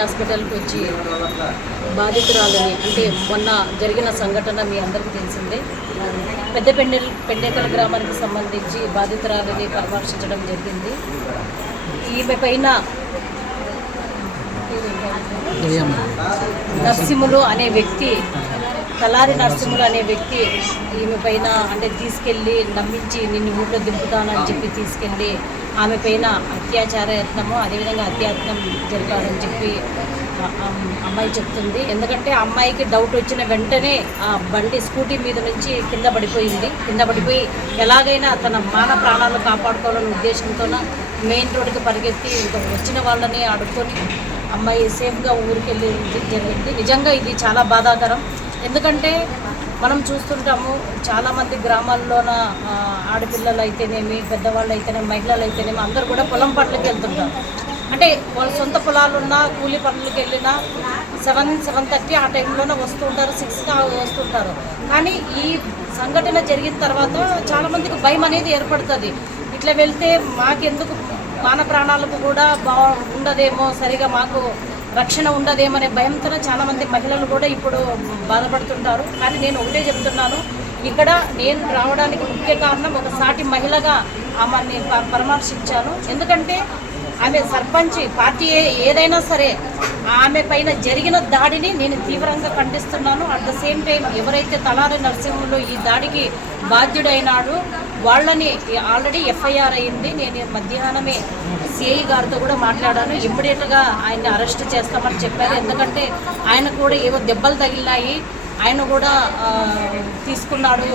హాస్పిటల్కి వచ్చి బాధితురాలని అంటే మొన్న జరిగిన సంఘటన మీ అందరికీ తెలిసిందే. పెండేకల్ గ్రామానికి సంబంధించి బాధితురాలని పరామర్శించడం జరిగింది. ఈమె పైన నరసింహులు అనే వ్యక్తి, తలారి నరసింహులు అనే వ్యక్తి ఈమె పైన అంటే తీసుకెళ్ళి నమ్మించి నిన్ను ఊళ్ళో దింపుతానని చెప్పి తీసుకెళ్ళి ఆమె పైన అత్యాచార యత్నము, అదేవిధంగా హత్యాయత్నం జరిపాడని చెప్పి అమ్మాయి చెప్తుంది. ఎందుకంటే ఆ అమ్మాయికి డౌట్ వచ్చిన వెంటనే ఆ బండి స్కూటీ మీద నుంచి కింద పడిపోయి ఎలాగైనా తన మాన ప్రాణాలు కాపాడుకోవాలనే ఉద్దేశంతో మెయిన్ రోడ్డుకి పరిగెత్తి ఇంకా వచ్చిన వాళ్ళని అడుక్కొని అమ్మాయి సేఫ్గా ఊరికి వెళ్ళి జరిగింది. నిజంగా ఇది చాలా బాధాకరం. ఎందుకంటే మనం చూస్తుంటాము చాలామంది గ్రామాల్లోన ఆడపిల్లలు అయితేనేమి, పెద్దవాళ్ళు అయితేనేమి, మహిళలు అయితేనేమి అందరూ కూడా పొలం పనులకి వెళ్తుంటారు. అంటే వాళ్ళ సొంత పొలాలున్నా కూలీ పనులకి వెళ్ళినా 7-7:30 ఆ టైంలోనే వస్తుంటారు, 6గా వస్తుంటారు. కానీ ఈ సంఘటన జరిగిన తర్వాత చాలామందికి భయం అనేది ఏర్పడుతుంది. ఇట్లా వెళ్తే మాకెందుకు మాన ప్రాణాలకు కూడా ఉండదేమో, సరిగా మాకు రక్షణ ఉండదేమనే భయంతో చాలామంది మహిళలు కూడా ఇప్పుడు బాధపడుతుంటారు. కానీ నేను ఒకటే చెప్తున్నాను, ఇక్కడ నేను రావడానికి ముఖ్య కారణం ఒక సాటి మహిళగా ఆమెని పరామర్శించాను. ఎందుకంటే ఆమె సర్పంచ్ పార్టీ ఏదైనా సరే ఆమె పైన జరిగిన దాడిని నేను తీవ్రంగా ఖండిస్తున్నాను. అట్ ద సేమ్ టైం ఎవరైతే తలారి నరసింహులు ఈ దాడికి బాధ్యుడైనాడు వాళ్ళని ఆల్రెడీ ఎఫ్ఐఆర్ అయింది. నేను మధ్యాహ్నమే సిఐ గారితో కూడా మాట్లాడాను. ఇమ్మీడియట్గా ఆయన్ని అరెస్ట్ చేస్తామని చెప్పారు. ఎందుకంటే ఆయన కూడా ఏవో దెబ్బలు తగిలినాయి, ఆయన కూడా తీసుకున్నాడు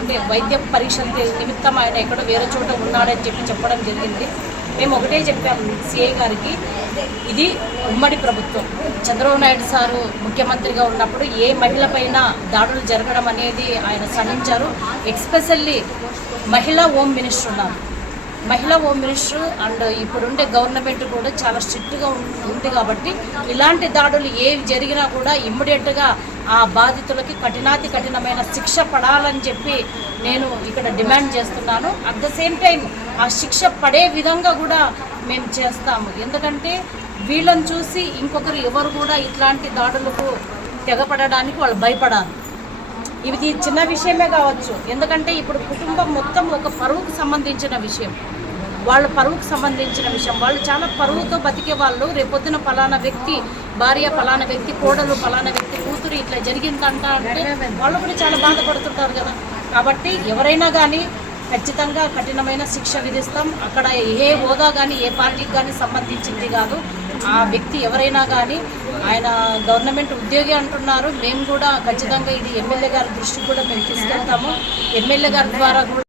అంటే వైద్య పరీక్షల నిమిత్తం ఆయన ఎక్కడో వేరే చోట ఉన్నాడని చెప్పడం జరిగింది. మేము ఒకటే చెప్పాము సిఐ గారికి, ఇది ఉమ్మడి ప్రభుత్వం. చంద్రబాబు నాయుడు సారు ముఖ్యమంత్రిగా ఉన్నప్పుడు ఏ మహిళ పైన దాడులు జరగడం అనేది ఆయన సహించారు. ఎక్స్పెషల్లీ మహిళా హోమ్ మినిస్టర్ ఉన్నారు. మహిళా హోమ్ మినిస్టర్ అండ్ ఇప్పుడుండే గవర్నమెంట్ కూడా చాలా స్ట్రిక్ట్గా ఉంది. కాబట్టి ఇలాంటి దాడులు ఏవి జరిగినా కూడా ఇమ్మీడియట్గా ఆ బాధితులకి కఠినమైన శిక్ష పడాలని చెప్పి నేను ఇక్కడ డిమాండ్ చేస్తున్నాను. అట్ ద సేమ్ టైం ఆ శిక్ష పడే విధంగా కూడా మేము చేస్తాము. ఎందుకంటే వీళ్ళని చూసి ఇంకొకరు ఎవరు కూడా ఇట్లాంటి దాడులకు తెగపడడానికి వాళ్ళు భయపడాలి. ఇది చిన్న విషయమే కావచ్చు. ఎందుకంటే ఇప్పుడు కుటుంబం మొత్తం ఒక పరువుకు సంబంధించిన విషయం, వాళ్ళ పరువుకు సంబంధించిన విషయం. వాళ్ళు చాలా పరువుతో బతికే వాళ్ళు. రేపొద్దున పలానా వ్యక్తి భార్య, పలానా వ్యక్తి కోడలు, పలానా వ్యక్తి కూతురు ఇట్లా జరిగిందంట అంటే వాళ్ళు కూడా చాలా బాధపడుతుంటారు కదా. కాబట్టి ఎవరైనా కానీ ఖచ్చితంగా కఠినమైన శిక్ష విధిస్తాం. అక్కడ ఏ హోదా కానీ ఏ పార్టీకి కానీ సంబంధించింది కాదు. ఆ వ్యక్తి ఎవరైనా కానీ ఆయన గవర్నమెంట్ ఉద్యోగి అంటున్నారు. మేము కూడా ఖచ్చితంగా ఇది ఎమ్మెల్యే గారి దృష్టికి కూడా మేము తీసుకెళ్తాము. ఎమ్మెల్యే గారి ద్వారా కూడా